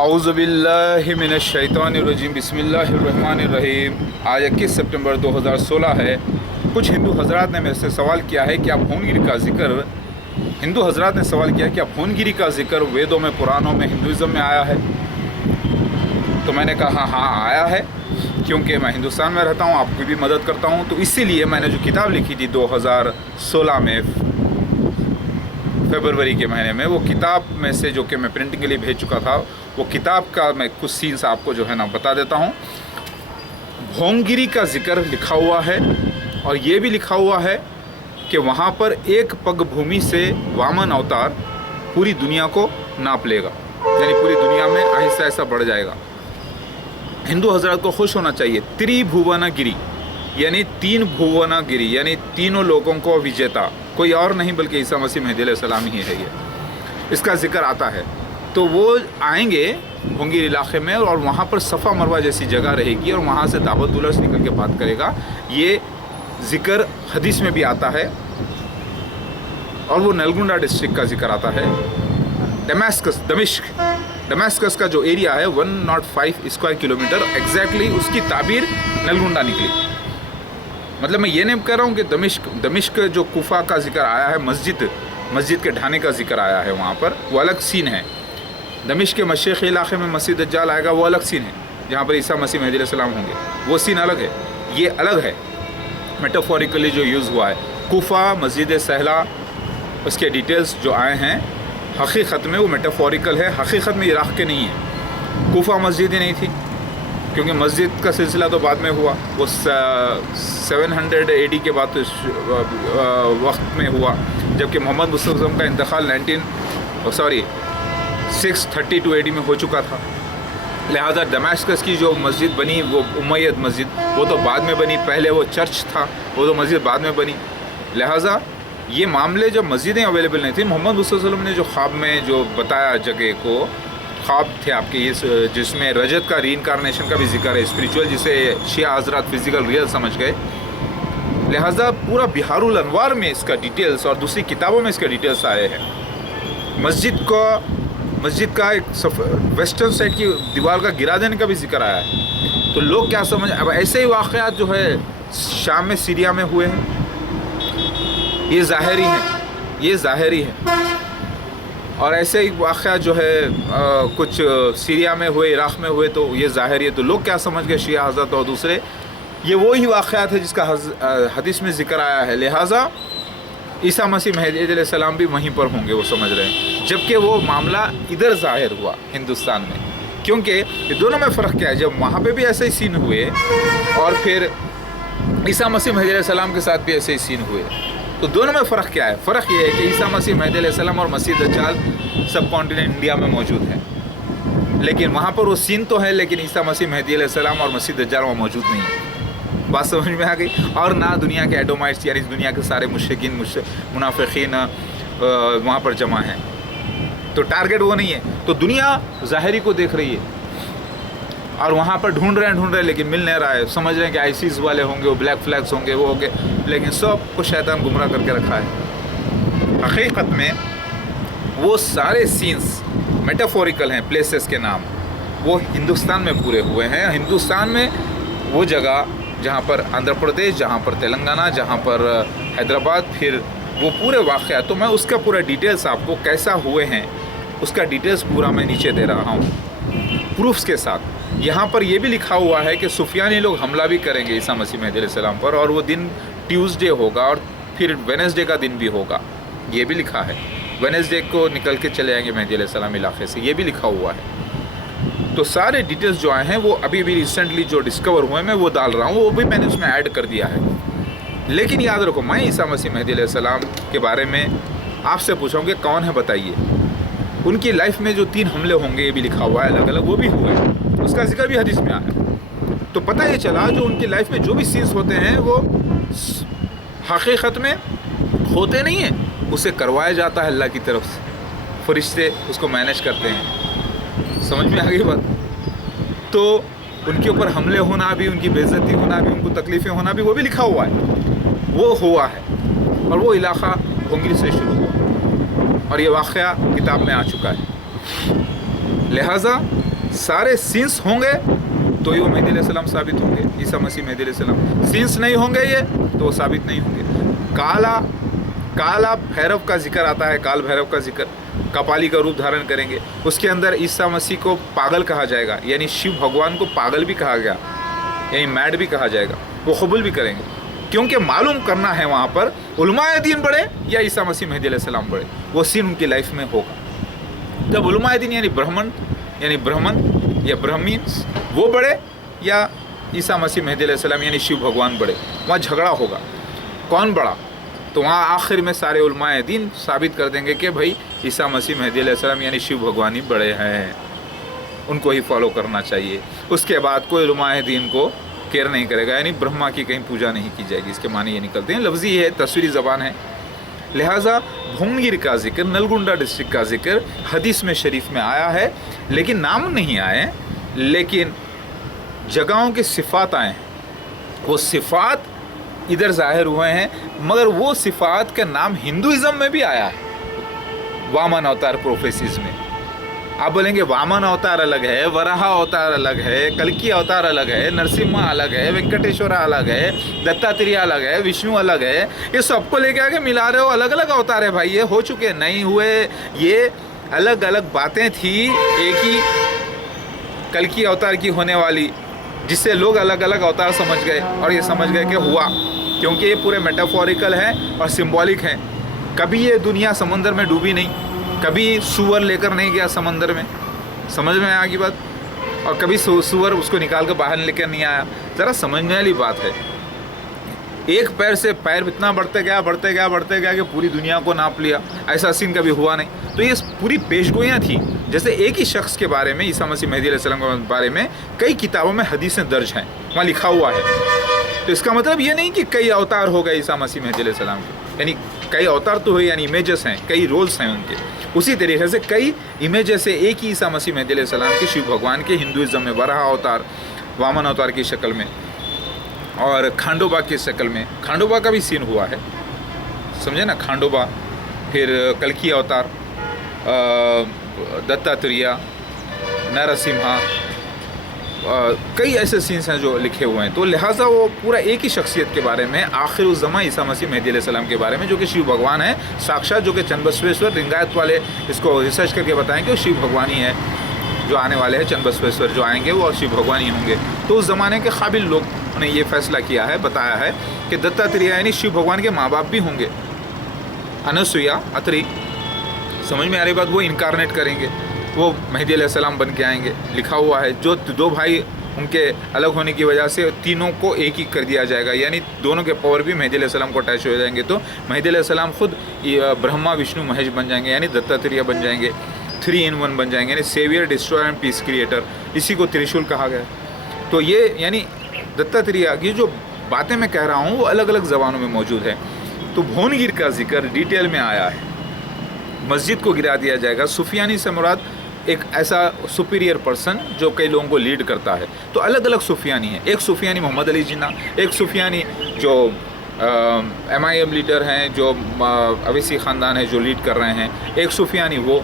اعوذ باللہ من الشیطان الرجیم بسم اللہ الرحمن الرحیم۔ آج 21 سپٹمبر 2016 ہے۔ کچھ ہندو حضرات نے میرے سے سوال کیا ہے کہ بھون گیری کا ذکر ویدوں میں، پرانوں میں، ہندوازم میں آیا ہے؟ تو میں نے کہا ہاں آیا ہے، کیونکہ میں ہندوستان میں رہتا ہوں، آپ کی بھی مدد کرتا ہوں، تو اسی لیے میں نے جو کتاب لکھی تھی 2016 میں فیبروری کے مہینے میں، وہ کتاب میں سے جو کہ میں پرنٹنگ کے لیے بھیج چکا تھا، وہ کتاب کا میں کچھ سینس آپ کو جو ہے نا بتا دیتا ہوں۔ بھونگیری کا ذکر لکھا ہوا ہے، اور یہ بھی لکھا ہوا ہے کہ وہاں پر ایک پگ بھومی سے وامن اوتار پوری دنیا کو ناپ لے گا، یعنی پوری دنیا میں آہستہ آہستہ بڑھ جائے گا۔ ہندو حضرات کو خوش ہونا چاہیے۔ تری بھوونا گری یعنی تین بھوونا گری، یعنی تینوں لوگوں کو وجیتا کوئی اور نہیں بلکہ عیسیٰ مسیح مہدی علیہ السلام ہی ہے۔ یہ اس کا ذکر آتا ہے، تو وہ آئیں گے بھونگیر علاقے میں، اور وہاں پر صفا مروہ جیسی جگہ رہے گی، اور وہاں سے دعوت دولت نکل کے بات کرے گا۔ یہ ذکر حدیث میں بھی آتا ہے، اور وہ نلگنڈا ڈسٹرکٹ کا ذکر آتا ہے۔ دمشق کا جو ایریا ہے 105 اسکوائر کلومیٹر ایگزیکٹلی، اس کی تعبیر نلگنڈا نکلی۔ مطلب میں یہ نہیں کہہ رہا ہوں کہ دمشق جو کوفہ کا ذکر آیا ہے، مسجد کے ڈھانے کا ذکر آیا ہے، وہاں پر وہ الگ سین ہے۔ دمشق کے مشرقی علاقے میں مسیح دجال آئے گا، وہ الگ سین ہے، جہاں پر عیسیٰ مسیح مہدی علیہ السلام ہوں گے، وہ سین الگ ہے، یہ الگ ہے، میٹافوریکلی جو یوز ہوا ہے۔ کوفہ، مسجد سہلا، اس کے ڈیٹیلز جو آئے ہیں، حقیقت میں وہ میٹافوریکل ہے، حقیقت میں عراق کے نہیں ہے۔ کوفہ مسجد ہی نہیں تھی، کیونکہ مسجد کا سلسلہ تو بعد میں ہوا، وہ 700 AD کے بعد وقت میں ہوا، جبکہ محمد مصطفیٰ کا انتقال 632 AD میں ہو چکا تھا۔ لہذا دمشق کی جو مسجد بنی وہ امید مسجد، وہ تو بعد میں بنی، پہلے وہ چرچ تھا، وہ تو مسجد بعد میں بنی۔ لہذا یہ معاملے جب مسجدیں اویلیبل نہیں تھیں، محمد مصطفیٰ صلی اللہ علیہ وسلم نے جو خواب میں جو بتایا جگہ کو، خواب تھے آپ کے جس میں رجت کا ری انکارنیشن کا بھی ذکر ہے، اسپریچول، جسے شیعہ حضرات فزیکل ریئل سمجھ گئے۔ لہذا پورا بہار الانوار میں اس کا ڈیٹیلز اور دوسری کتابوں میں اس کا ڈیٹیلز آئے ہیں۔ مسجد کا ایک ویسٹرن سائڈ کی دیوار کا گرا دینے کا بھی ذکر آیا ہے۔ تو لوگ کیا سمجھ، اب ایسے ہی واقعات جو ہے شام میں، سیریا میں ہوئے ہیں، یہ ظاہری ہے، اور ایسے ہی واقعات جو ہے کچھ سیریا میں ہوئے، عراق میں ہوئے، تو یہ ظاہری ہے۔ تو لوگ کیا سمجھ گئے، شیعہ حضرت اور دوسرے، یہ وہی واقعات ہے جس کا حدیث میں ذکر آیا ہے۔ لہٰذا عیسیٰ مسیح مہدی علیہ السلام بھی وہیں پر ہوں گے، وہ سمجھ رہے ہیں، جبکہ وہ معاملہ ادھر ظاہر ہوا ہندوستان میں۔ کیونکہ یہ دونوں میں فرق کیا ہے، جب وہاں پہ بھی ایسے ہی سین ہوئے، اور پھر عیسیٰ مسیح مہدی علیہ السلام کے ساتھ بھی ایسے ہی سین ہوئے، تو دونوں میں فرق کیا ہے؟ فرق یہ ہے کہ عیسیٰ مسیح مہدی علیہ السلام اور مسیح دجال سب کانٹیننٹ انڈیا میں موجود ہیں، لیکن وہاں پر وہ سین تو ہے، لیکن عیسیٰ مسیح مہدی علیہ السلام اور مسیح دجال وہاں موجود نہیں ہے۔ بات سمجھ میں آ گئی؟ اور نہ دنیا کے ایڈومائٹس، یعنی اس دنیا کے سارے مشرکین، منافقین وہاں پر جمع ہیں، تو ٹارگٹ وہ نہیں ہے۔ تو دنیا ظاہری کو دیکھ رہی ہے، اور وہاں پر ڈھونڈ رہے ہیں، لیکن مل نہیں رہا ہے۔ سمجھ رہے ہیں کہ آئیسیس والے ہوں گے، وہ بلیک فلیگس ہوں گے، وہ ہوں گے، لیکن سب کو شیطان گمراہ کر کے رکھا ہے۔ حقیقت میں وہ سارے سینس میٹافوریکل ہیں، پلیسز کے نام، وہ ہندوستان میں پورے ہوئے ہیں۔ ہندوستان میں وہ جگہ جہاں پر آندھرا پردیش، جہاں پر تلنگانہ، جہاں پر حیدرآباد، پھر وہ پورے واقعات، تو میں اس کا پورا ڈیٹیلز آپ کو کیسا ہوئے ہیں، اس کا ڈیٹیلز پورا میں نیچے دے رہا ہوں پروفس کے ساتھ۔ یہاں پر یہ بھی لکھا ہوا ہے کہ سفیانی لوگ حملہ بھی کریں گے عیسیٰ مسیح مہدی علیہ السلام پر، اور وہ دن ٹیوزڈے ہوگا، اور پھر وینسڈے کا دن بھی ہوگا، یہ بھی لکھا ہے۔ وینسڈے کو نکل کے چلے آئیں گے مہدی علیہ السلام علاقے سے، یہ بھی لکھا ہوا ہے۔ تو سارے ڈیٹیلز جو آئے ہیں، وہ ابھی ریسنٹلی جو ڈسکور ہوئے میں وہ ڈال رہا ہوں، وہ بھی میں نے اس میں ایڈ کر دیا ہے۔ لیکن یاد رکھو، میں عیسیٰ مسیح مہدی علیہ السلام کے بارے میں آپ سے پوچھا ہوں کہ کون ہے بتائیے۔ ان کی لائف میں جو 3 حملے ہوں گے، یہ بھی لکھا ہوا ہے الگ الگ، وہ بھی ہوئے، اس کا ذکر بھی حدیث میں آیا۔ تو پتہ یہ چلا جو ان کی لائف میں جو بھی سینس ہوتے ہیں، وہ حقیقت میں ہوتے نہیں ہیں، اسے کروایا جاتا ہے اللہ کی طرف سے، فرشتے اس کو مینیج کرتے ہیں۔ سمجھ میں آ گئی بات؟ تو ان کے اوپر حملے ہونا بھی، ان کی بے عزتی ہونا بھی، ان کو تکلیفیں ہونا بھی، وہ بھی لکھا ہوا ہے، وہ ہوا ہے، اور وہ علاقہ بھونگیری سے شروع ہوا، اور یہ واقعہ کتاب میں آ چکا ہے۔ لہٰذا सारे सीन्स होंगे तो ही वो मेहदी अलैहिस्सलाम साबित होंगे, ईसा मसीह मेहदी अलैहिस्सलाम। सीन्स नहीं होंगे ये तो वो साबित नहीं होंगे। काला भैरव का जिक्र आता है, काल भैरव का जिक्र, कपाली का रूप धारण करेंगे। उसके अंदर ईसा मसीह को पागल कहा जाएगा, यानी शिव भगवान को पागल भी कहा गया, यानी मैड भी कहा जाएगा। वो कबूल भी करेंगे, क्योंकि मालूम करना है वहाँ पर उलमाए दीन बढ़े या ईसा मसीह मेहदी अलैहिस्सलाम बढ़े। वो सीन उनकी लाइफ में होगा। जब उलमाए दीन यानी ब्राह्मण या ब्राह्मीन्स वो बढ़े या ईसा मसीह मेहदी अलैहिस्सलाम यानी शिव भगवान बढ़े, वहाँ झगड़ा होगा कौन बड़ा। तो वहाँ आखिर में सारे उलमाए दीन साबित कर देंगे कि भाई ईसा मसीह मेहदी अलैहिस्सलाम यानी शिव भगवान ही बड़े हैं, उनको ही फॉलो करना चाहिए। उसके बाद कोई उलमाए दीन को केयर नहीं करेगा, यानी ब्रह्मा की कहीं पूजा नहीं की जाएगी। इसके माने ये निकलते हैं, लफ्ज़ी है, तस्वीरी ज़बान है। लिहाजा भोंगीर का जिक्र, नलगुंडा डिस्ट्रिक्ट का जिक्र हदीस में शरीफ में आया है, लेकिन नाम नहीं आए, लेकिन जगहों के सिफ़ात आए हैं। वो सिफ़ात इधर ज़ाहिर हुए हैं, मगर वो सिफ़ात का नाम हिंदुइज़म में भी आया है, वामन अवतार प्रोफेसीज़ में। आप बोलेंगे वामन अवतार अलग है, वराहा अवतार अलग है, कल्की अवतार अलग है, नरसिम्हा अलग है, वेंकटेश्वरा अलग है, दत्तात्रेय अलग है, विष्णु अलग है। ये सबको लेके आके मिला रहे हो, अलग अलग अवतार है भाई। ये हो चुके नहीं हुए, ये अलग अलग बातें थी एक ही कल्की अवतार की होने वाली, जिससे लोग अलग अलग अवतार समझ गए और ये समझ गए कि हुआ, क्योंकि ये पूरे मेटाफोरिकल हैं और सिंबॉलिक हैं। कभी ये दुनिया समंदर में डूबी नहीं, कभी सूअर लेकर नहीं गया समंदर में, समझ में आया की बात, और कभी सूअर उसको निकाल कर बाहर लेकर नहीं आया। ज़रा समझने वाली बात है। एक पैर से पैर इतना बढ़ते गया कि पूरी दुनिया को नाप लिया, ऐसा सीन कभी हुआ नहीं। तो ये पूरी पेशगोइयाँ थी, जैसे एक ही शख्स के बारे में, ईसा मसीह मेहदी अलैहिस्सलाम के बारे में कई किताबों में हदीसें दर्ज हैं, वहाँ लिखा हुआ है। तो इसका मतलब ये नहीं कि कई अवतार हो गए ईसा मसीह मेहदी अलैहिस्सलाम के, यानी कई अवतार तो हुए, यानी इमेजेस हैं, कई रोल्स हैं उनके। उसी तरीके से कई इमेजेस है एक ही ईसा मसीह मेहदी अलैहिस्सलाम के, शिव भगवान के, हिंदुइज़्म में वराह अवतार, वामन अवतार की शक्ल में, और खांडोबा की शक्ल में। खांडोबा का भी सीन हुआ है, समझे ना, खांडोबा, फिर कल्की अवतार, दत्तात्रेय, नरसिम्हा, कई ऐसे सीन्स हैं जो लिखे हुए हैं। तो लिहाजा वो पूरा एक ही शख्सियत के बारे में, आखिर उस ज़मां ईसा मसीह मेहदी अलैहिस्सलाम के बारे में, जो कि शिव भगवान है साक्षात, जो कि चन्नबसवेश्वर लिंगायत वाले इसको रिसर्च करके बताएंगे वो शिव भगवान ही है, जो आने वाले हैं चन्नबसवेश्वर जो आएंगे वो और शिव भगवान ही होंगे। तो उस ज़माने के काबिल लोग ने ये फैसला किया है, बताया है कि दत्तात्रेय यानी शिव भगवान के माँ बाप भी होंगे, अनसुया, अत्रि, समझ में आ रही बात, वो इनकारनेट करेंगे, वो मेहदी अलैहिस्सलाम बन के आएंगे। लिखा हुआ है जो दो भाई उनके अलग होने की वजह से तीनों को एक ही कर दिया जाएगा, यानी दोनों के पावर भी मेहदी अलैहिस्सलाम को अटैच हो जाएंगे। तो मेहदी अलैहिस्सलाम खुद ब्रह्मा विष्णु महेश बन जाएंगे, यानी दत्तात्रेय बन जाएंगे, 3 in 1 बन जाएंगे, यानी saviour, destroyer and peace creator. इसी को त्रिशूल कहा गया। तो ये यानी दत्तात्रेय की जो बातें मैं कह रहा हूँ वो अलग अलग ज़बानों में मौजूद है। तो भोनगिर का जिक्र डिटेल में आया है, मस्जिद को गिरा दिया जाएगा। सुफियानी से मुराद एक ऐसा सुपीरियर पर्सन जो कई लोगों को लीड करता है। तो अलग अलग सुफियानी है, एक सुफियानी मोहम्मद अली जिन्ना, एक सुफियानी जो MIM लीडर हैं, जो अवैसी ख़ानदान है जो लीड कर रहे हैं, एक सुफियानी वो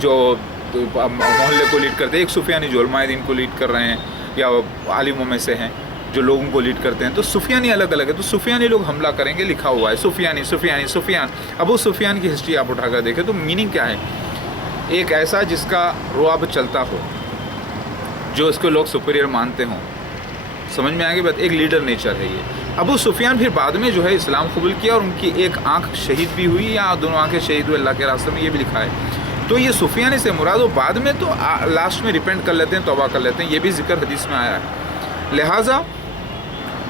जो मोहल्ले को लीड करते हैं, एक सुफियानी जो उलमाए दीन को लीड कर रहे हैं या आलिमों में से हैं जो लोगों को लीड करते हैं। तो सुफियानी अलग अलग है। तो सुफियानी लोग हमला करेंगे, लिखा हुआ है सुफियान। अब उस सुफियान की हिस्ट्री आप उठाकर देखें तो मीनिंग क्या है, एक ऐसा जिसका रुआब चलता हो, जो इसको लोग सुपीरियर मानते हों, समझ में आएगी बात, एक लीडर नेचर है ये। अबू सुफियान फिर बाद में जो है इस्लाम कबूल किया और उनकी एक आंख शहीद भी हुई या दोनों आंखें शहीद हुई अल्लाह के रास्ते में, ये भी लिखा है। तो ये सुफियानी से मुराद वो बाद में तो लास्ट में रिपेंट कर लेते हैं, तौबा कर लेते हैं, ये भी जिक्र हदीस में आया है। लिहाजा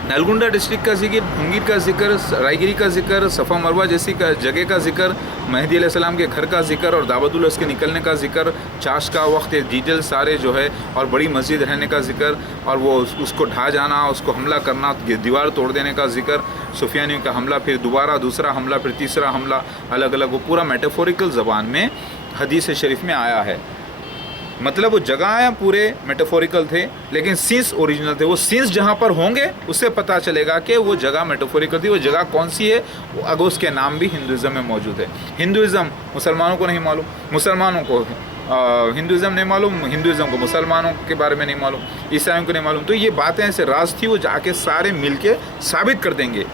नलगुंडा डिस्ट्रिक्ट का जिक्र, भोंगीर का जिक्र, रायगिरी का जिक्र, सफ़ा मरवा जैसी जगह का जिक्र, मेहदी अलैहिस्सलाम के घर का जिक्र और दावतुल उसके निकलने का जिक्र, चाश का वक्त, डिटेल सारे जो है, और बड़ी मस्जिद रहने का जिक्र, और वो उसको ढा जाना, उसको हमला करना, दीवार तोड़ देने का जिक्र, सुफियानियों का हमला, फिर दोबारा दूसरा हमला, फिर तीसरा हमला, अलग अलग, वो पूरा मेटाफोरिकल ज़बान में हदीस शरीफ में आया है। मतलब वो जगह पूरे मेटाफोरिकल थे, लेकिन सीन्स ओरिजिनल थे। वो सीन्स जहाँ पर होंगे उससे पता चलेगा कि वो जगह मेटाफोरिकल थी। वो जगह कौन सी है, वो अगोस के नाम भी हिंदुइज़्म में मौजूद है। हिंदुइज़्म मुसलमानों को नहीं मालूम, मुसलमानों को हिंदुज़म नहीं मालूम, हिंदुज़म को मुसलमानों के बारे में नहीं मालूम, ईसाइयों को नहीं मालूम। तो ये बातें ऐसे राज थी, वो जाके सारे मिल के साबित कर देंगे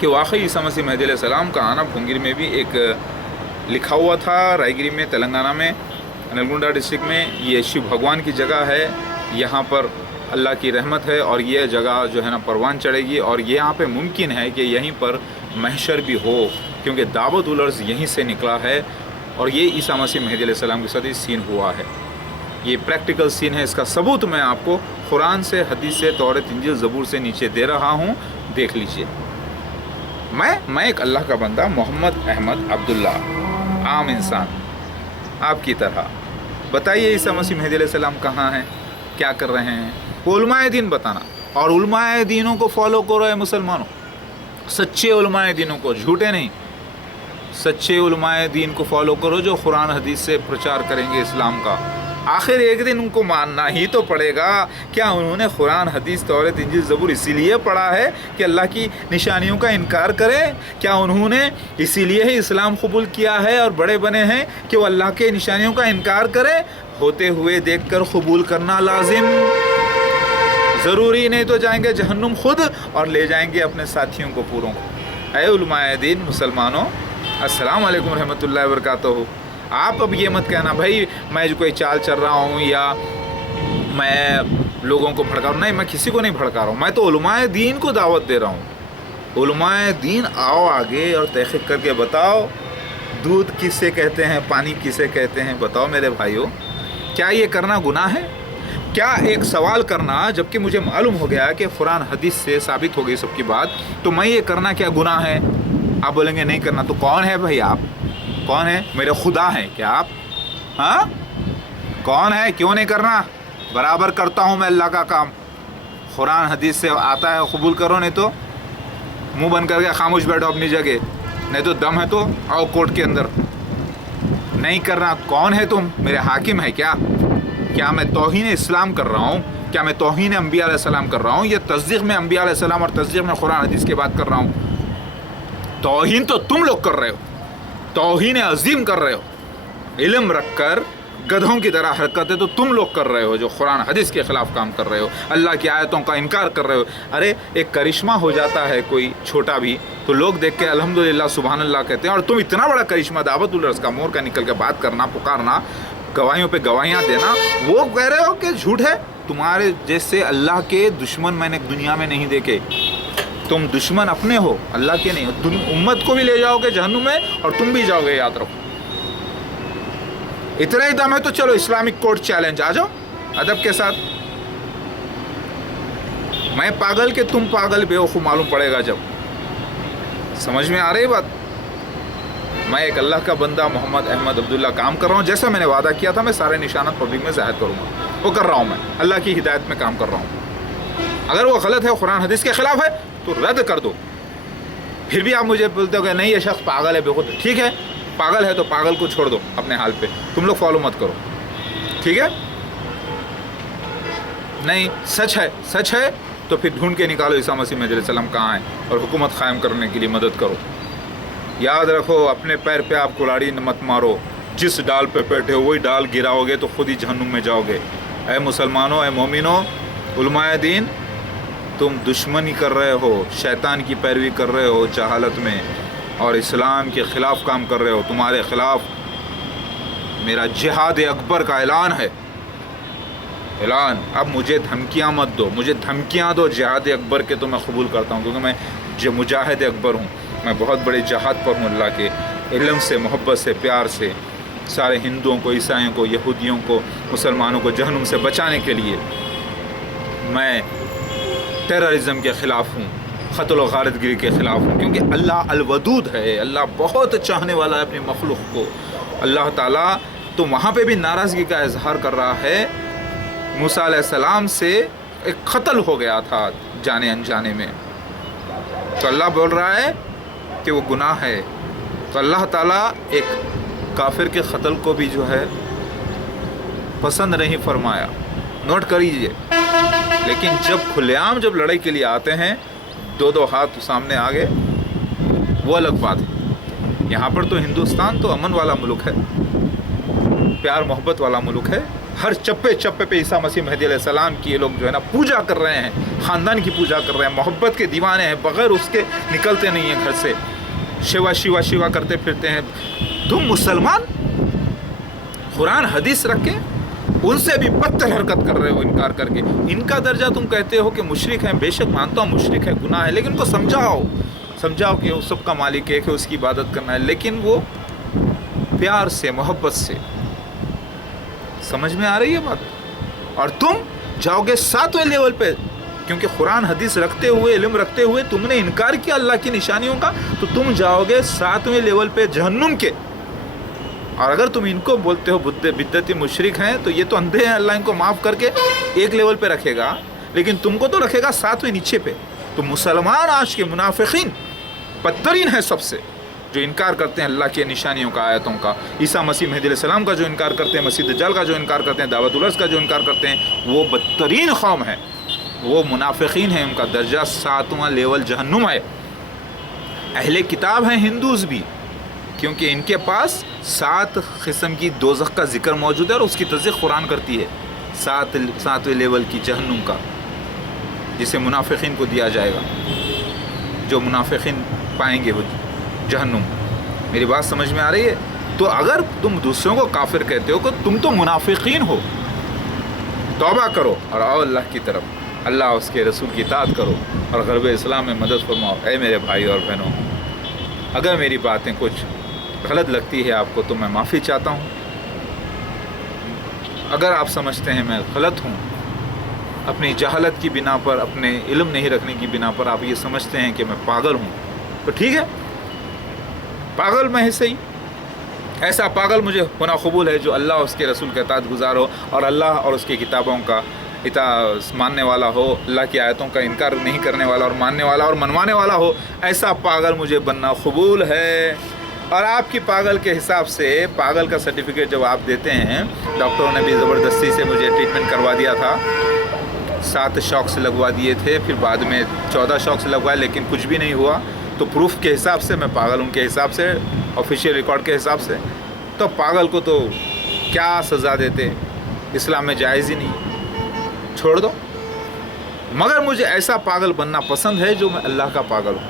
कि वाकई ईसा मसीह महदी अलैहिस्सलाम का आना भुंगिर में भी एक लिखा हुआ था। रायगिरी में, तेलंगाना में, नलगुंडा डिस्ट्रिक्ट में ये शिव भगवान की जगह है। यहाँ पर अल्लाह की रहमत है और ये जगह जो है ना परवान चढ़ेगी। और ये यहाँ पे मुमकिन है कि यहीं पर महशर भी हो, क्योंकि दावत उल अर्ज़ यहीं से निकला है। और ये ईसा मसीह महदी अलैहिस्सलाम के साथ ये सीन हुआ है। ये प्रैक्टिकल सीन है। इसका सबूत मैं आपको कुरान से, हदीस से, तौरात, इंजील, ज़बूर से नीचे दे रहा हूँ, देख लीजिए। मैं एक अल्लाह का बंदा मोहम्मद अहमद अब्दुल्ला, आम इंसान आपकी तरह। बताइए ईसा मसीह महदी अलैहिस्सलाम कहाँ हैं, क्या कर रहे हैं? उलमाए दीन बताना। और उलमाए दीनों को फॉलो करो है मुसलमानों, सच्चे उलमाए दीनों को, झूठे नहीं। सच्चे उलमाए दीन को फॉलो करो जो कुरान हदीस से प्रचार करेंगे इस्लाम का। आखिर एक दिन उनको मानना ही तो पड़ेगा। क्या उन्होंने कुरान हदीस तौरात इंजील ज़बूर इसीलिए पढ़ा है कि अल्लाह की निशानियों का इनकार करें? क्या उन्होंने इसीलिए ही इस्लाम कबूल किया है और बड़े बने हैं कि वो अल्लाह के निशानियों का इनकार करें? होते हुए देखकर कबूल करना लाजिम, ज़रूरी नहीं तो जाएंगे जहन्नुम खुद और ले जाएंगे अपने साथियों को पूरों को। ऐ उलमाए दीन मुसलमानों, अस्सलाम वालेकुम रहमतुल्लाहि व बरकातहू। आप अब ये मत कहना भाई मैं जो कोई चाल चल रहा हूँ या मैं लोगों को भड़का रहा हूँ। नहीं, मैं किसी को नहीं भड़का रहा हूँ, मैं तो उलमाए दीन को दावत दे रहा हूँ। उलमाए दीन आओ आगे और तहक़ीक़ करके बताओ दूध किसे कहते हैं, पानी किसे कहते हैं, बताओ मेरे भाइयों। क्या ये करना गुनाह है? क्या एक सवाल करना, जबकि मुझे मालूम हो गया कि कुरान हदीस से साबित हो गई सबकी बात, तो मैं ये करना क्या गुनाह है? आप बोलेंगे नहीं करना। तो कौन है भाई आप? कौन है? मेरे खुदा हैं क्या आप? हाँ, कौन है? क्यों नहीं करना? बराबर करता हूँ मैं अल्लाह का काम। कुरान हदीस से आता है कबूल करो, नहीं तो मुंह बंद करके खामोश बैठो अपनी जगह। नहीं तो दम है तो आओ कोर्ट के अंदर। नहीं करना। कौन है तुम? मेरे हाकिम है क्या? क्या मैं तौहीन इस्लाम कर रहा हूँ? क्या मैं तौहीन अंबिया अलैहिस्सलाम कर रहा हूँ? या तस्दीक़ में अंबिया अलैहिस्सलाम और तस्दीक़ में कुरान हदीस की बात कर रहा हूँ? तौहीन तो तुम लोग कर रहे हो, तौहीन अजीम कर रहे हो। इल्म रखकर गधों की तरह हरकतें तो तुम लोग कर रहे हो जो कुरान हदीस के ख़िलाफ़ काम कर रहे हो, अल्लाह की आयतों का इनकार कर रहे हो। अरे एक करिश्मा हो जाता है कोई छोटा भी तो लोग देख के अल्हम्दुलिल्लाह सुभान अल्लाह कहते हैं, और तुम इतना बड़ा करिश्मा दावत उल अर्ज़ का मोर का निकल के बात करना, पुकारना, गवाहियों पे गवाहियाँ देना, वो कह रहे हो कि झूठ है। तुम्हारे जैसे अल्लाह के दुश्मन मैंने दुनिया में नहीं देखे। तुम दुश्मन अपने हो, अल्लाह के नहीं हो। तुम उम्मत को भी ले जाओगे जहन्नुम में और तुम भी जाओगे, याद रखो। इतना ही दम है तो चलो इस्लामिक कोर्ट चैलेंज, आ जाओ अदब के साथ। मैं पागल के तुम पागल, बेवकूफ़ मालूम पड़ेगा जब। समझ में आ रही बात? मैं एक अल्लाह का बंदा मोहम्मद अहमद अब्दुल्ला काम कर रहा हूँ। जैसा मैंने वादा किया था मैं सारे निशानात पब्लिक में ज़ाहिर करूँगा, वो कर रहा हूँ। मैं अल्लाह की हिदायत में काम कर रहा हूँ। अगर वो गलत है, कुरान हदीस के ख़िलाफ़ है तो रद्द कर दो। फिर भी आप मुझे बोलते हो कि नहीं ये शख्स पागल है, बेवकूफ़। ठीक है, पागल है तो पागल को छोड़ दो अपने हाल पे, तुम लोग फॉलो मत करो, ठीक है? नहीं, सच है, सच है तो फिर ढूंढ के निकालो ईसा मसीह महदी अलैहिस्सलाम कहाँ है और हुकूमत कायम करने के लिए मदद करो। याद रखो, अपने पैर पे आप कुल्हाड़ी मत मारो। जिस डाल पे बैठे हो वही डाल गिराओगे तो खुद ही जहन्नुम में जाओगे। ऐ मुसलमानों, ऐ मोमिनों, उलमाए दीन, तुम दुश्मनी कर रहे हो, शैतान की पैरवी कर रहे हो जहालत में, और इस्लाम के ख़िलाफ़ काम कर रहे हो। तुम्हारे ख़िलाफ़ मेरा जिहाद अकबर का ऐलान है, ऐलान। अब मुझे धमकियाँ मत दो, मुझे धमकियाँ दो जिहाद अकबर के तो मैं कबूल करता हूँ, क्योंकि मैं जो मुजाहिद अकबर हूँ। मैं बहुत बड़े जहाद पर हूँ अल्लाह के इल्म से, मोहब्बत से, प्यार से। सारे हिंदुओं को, ईसाइयों को, यहूदियों को, मुसलमानों को जहन्नुम से बचाने के लिए मैं टेररिज्म के ख़िलाफ़ हूँ, क़त्ल व गारतगिरी के ख़िलाफ़ हूँ। क्योंकि अल्लाह अलवदूद है, अल्लाह बहुत चाहने वाला है अपनी मखलूक़ को। अल्लाह ताला तो वहाँ पे भी नाराज़गी का इजहार कर रहा है। मूसा अलैहिस्सलाम से एक क़त्ल हो गया था जाने अनजाने में, तो अल्लाह बोल रहा है कि वो गुनाह है। तो अल्लाह ताला एक काफिर के क़त्ल को भी जो है पसंद नहीं फरमाया, नोट करिए। लेकिन जब खुलेआम जब लड़ाई के लिए आते हैं, दो दो हाथ सामने आगे, वो अलग बात है। यहाँ पर तो हिंदुस्तान तो अमन वाला मुल्क है, प्यार मोहब्बत वाला मुल्क है। हर चप्पे चप्पे पे ईसा मसीह मेहदी अलैहिस्सलाम की ये लोग जो है ना पूजा कर रहे हैं, ख़ानदान की पूजा कर रहे हैं, मोहब्बत के दीवाने हैं, बग़ैर उसके निकलते नहीं हैं घर से, शिवा शिवा शिवा करते फिरते हैं। तुम मुसलमान कुरान हदीस रख के उनसे भी बदतर हरकत कर रहे हो इनकार करके। इनका दर्जा तुम कहते हो कि मुशरिक हैं, बेशक मानता हूँ मुशरिक है, गुनाह है, लेकिन उनको समझाओ कि वो सबका मालिक एक है, उसकी इबादत करना है, लेकिन वो प्यार से मोहब्बत से। समझ में आ रही है बात? और तुम जाओगे 7वें लेवल पे, क्योंकि कुरान हदीस रखते हुए, इल्म रखते हुए तुमने इनकार किया अल्लाह की निशानियों का, तो तुम जाओगे 7वें लेवल पे जहन्नुम के। और अगर तुम इनको बोलते हो बिद्दती मुशरिक हैं, तो ये तो अंधे हैं, अल्लाह इनको माफ़ करके एक लेवल पे रखेगा, लेकिन तुमको तो रखेगा 7वें नीचे पे। तो मुसलमान आज के मुनाफिकीन बदतरीन है सबसे, जो इनकार करते हैं अल्लाह की निशानियों का, आयतों का, ईसा मसीह मेहदी अलैहिस्सलाम का जो इनकार करते हैं, मसीह दज्जाल का जो इनकार करते हैं, दावतुल अर्स का जो इनकार करते हैं, वो बदतरीन कौम है, वो मुनाफिकीन है। उनका दर्जा 7वां लेवल जहन्नुम है। अहले किताब हैं हिंदूज़ भी, क्योंकि इनके पास 7 किस्म की दोज़ख का जिक्र मौजूद है और उसकी तस्दीक़ कुरान करती है। 7वें लेवल की जहन्नुम का, जिसे मुनाफिकीन को दिया जाएगा, जो मुनाफिकीन पाएंगे वो जहन्नुम। मेरी बात समझ में आ रही है? तो अगर तुम दूसरों को काफिर कहते हो, तो तुम तो मुनाफिकीन हो। तौबा करो और आओ अल्लाह की तरफ, अल्लाह उसके रसूल की इताअत करो और ग़रब इस्लाम में मदद फरमाओ। ऐ मेरे भाई और बहनों, अगर मेरी बातें कुछ गलत लगती है आपको, तो मैं माफ़ी चाहता हूँ। अगर आप समझते हैं मैं गलत हूँ, अपनी जहालत की बिना पर, अपने इल्म नहीं रखने की बिना पर आप ये समझते हैं कि मैं पागल हूँ, तो ठीक है, पागल मैं सही। ऐसा पागल मुझे होना कबूल है जो अल्लाह उसके रसूल के इताअत गुज़ार हो और अल्लाह और उसकी किताबों का मानने वाला हो, अल्लाह की आयतों का इनकार नहीं करने वाला और मानने वाला और मनवाने वाला हो। ऐसा पागल मुझे बनना कबूल है। और आपकी पागल के हिसाब से, पागल का सर्टिफिकेट जब आप देते हैं, डॉक्टरों ने भी ज़बरदस्ती से मुझे ट्रीटमेंट करवा दिया था, 7 शॉक्स लगवा दिए थे, फिर बाद में 14 शॉक्स लगवाए, लेकिन कुछ भी नहीं हुआ। तो प्रूफ के हिसाब से मैं पागल, उनके हिसाब से, ऑफिशियल रिकॉर्ड के हिसाब से, तो पागल को तो क्या सज़ा देते, इस्लाम में जायज़ ही नहीं, छोड़ दो। मगर मुझे ऐसा पागल बनना पसंद है जो मैं अल्लाह का पागल हूँ,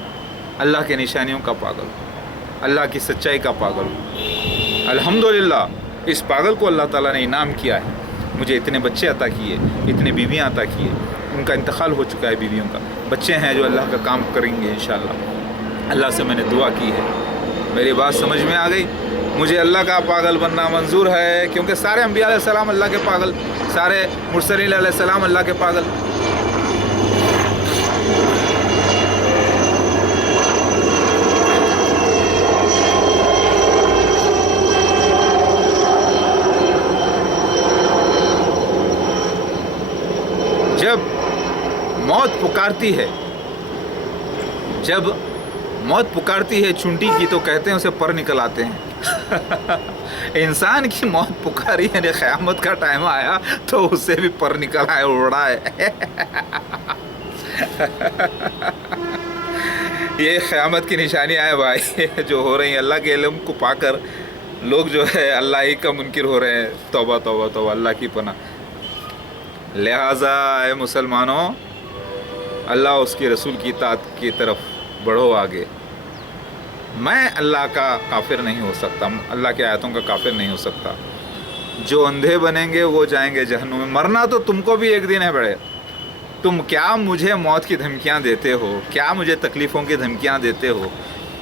अल्लाह के निशानियों का पागल हूँ, अल्लाह की सच्चाई का पागल हूँ। अल्हम्दुलिल्लाह इस पागल को अल्लाह ताला ने इनाम किया है, मुझे इतने बच्चे अता किए, इतने बीवियाँ अता किए, उनका इंतकाल हो चुका है बीवियों का, बच्चे हैं जो अल्लाह का काम करेंगे इंशाअल्लाह। अल्लाह से मैंने दुआ की है। मेरी बात समझ में आ गई? मुझे अल्लाह का पागल बनना मंजूर है, क्योंकि सारे अंबिया अलैहिस्सलाम अल्लाह के पागल, सारे मुरसलीन अलैहिस्सलाम अल्लाह के पागल। जब मौत पुकारती है, जब मौत पुकारती है चुंटी की, तो कहते हैं उसे पर निकल आते हैं। इंसान की मौत पुकारी है, क़यामत का टाइम आया तो उससे भी पर निकल आए, उड़ा है। ये क़यामत की निशानी है भाई, जो हो रही है। अल्लाह के इल्म को पाकर लोग जो है अल्लाह ही का मुनकिर हो रहे हैं। तौबा तौबा तौबा, अल्लाह की पनाह। लिहाजा ए मुसलमानों, अल्लाह उसके रसूल की इताअत की तरफ बढ़ो आगे। मैं अल्लाह का काफिर नहीं हो सकता, अल्लाह के आयतों का काफिर नहीं हो सकता। जो अंधे बनेंगे वो जाएंगे जहन्नुम में। मरना तो तुमको भी एक दिन है बड़े। तुम क्या मुझे मौत की धमकियां देते हो, क्या मुझे तकलीफ़ों की धमकियां देते हो?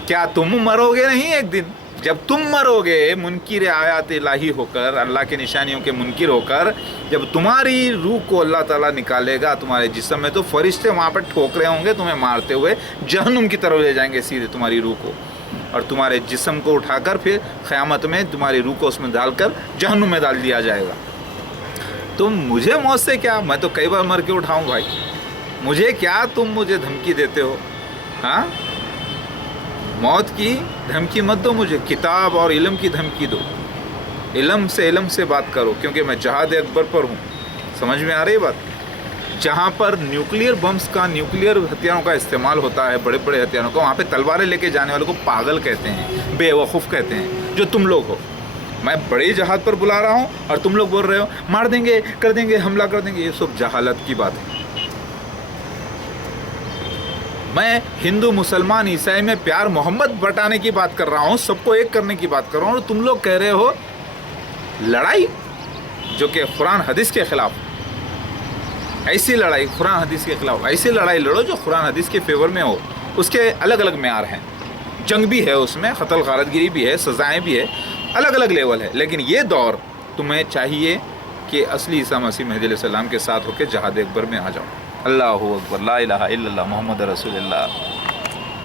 क्या तुम मरोगे नहीं एक दिन? जब तुम मरोगे मुनकिर आयात इलाही होकर, अल्लाह की निशानियों के मुनकिर होकर, जब तुम्हारी रूह को अल्लाह ताला निकालेगा तुम्हारे जिस्म में, तो फरिश्ते वहाँ पर ठोक रहे होंगे तुम्हें मारते हुए, जहन्नुम की तरफ ले जाएंगे सीधे तुम्हारी रूह को, और तुम्हारे जिस्म को उठाकर फिर क़यामत में तुम्हारी रूह को उसमें डालकर जहन्नुम में डाल दिया जाएगा। तुम मुझे मौत से क्या, मैं तो कई बार मर के उठाऊँ भाई, मुझे क्या तुम मुझे धमकी देते हो? हाँ, मौत की धमकी मत दो मुझे, किताब और इल्म की धमकी दो। इल्म से बात करो, क्योंकि मैं जहाद अकबर पर हूँ। समझ में आ रही बात? जहाँ पर न्यूक्लियर बम्स का, न्यूक्लियर हथियारों का इस्तेमाल होता है, बड़े बड़े हथियारों का, वहाँ पे तलवारें लेके जाने वालों को पागल कहते हैं, बेवकूफ़ कहते हैं, जो तुम लोग हो। میں بڑے جہاد پر بلا رہا ہوں اور تم لوگ بول رہے ہو مار دیں گے، کر دیں گے، حملہ کر دیں گے. یہ سب جہالت کی بات ہے. میں ہندو مسلمان عیسائی میں پیار محبت بٹانے کی بات کر رہا ہوں، سب کو ایک کرنے کی بات کر رہا ہوں. اور تم لوگ کہہ رہے ہو لڑائی جو کہ قرآن حدیث کے خلاف. ایسی لڑائی قرآن حدیث کے خلاف، ایسی لڑائی لڑو جو قرآن حدیث کے فیور میں ہو. اس کے الگ الگ معیار ہیں، جنگ بھی ہے اس میں، قتل غارت گری بھی ہے، سزائیں بھی ہے، الگ الگ لیول ہے. لیکن یہ دور تمہیں چاہیے کہ اصلی عیسیٰ مسیح مہدی علیہ السلام کے ساتھ ہو کے جہاد اکبر میں آ جاؤ. اللہ اکبر، لا الہ الا اللہ، محمد رسول اللہ.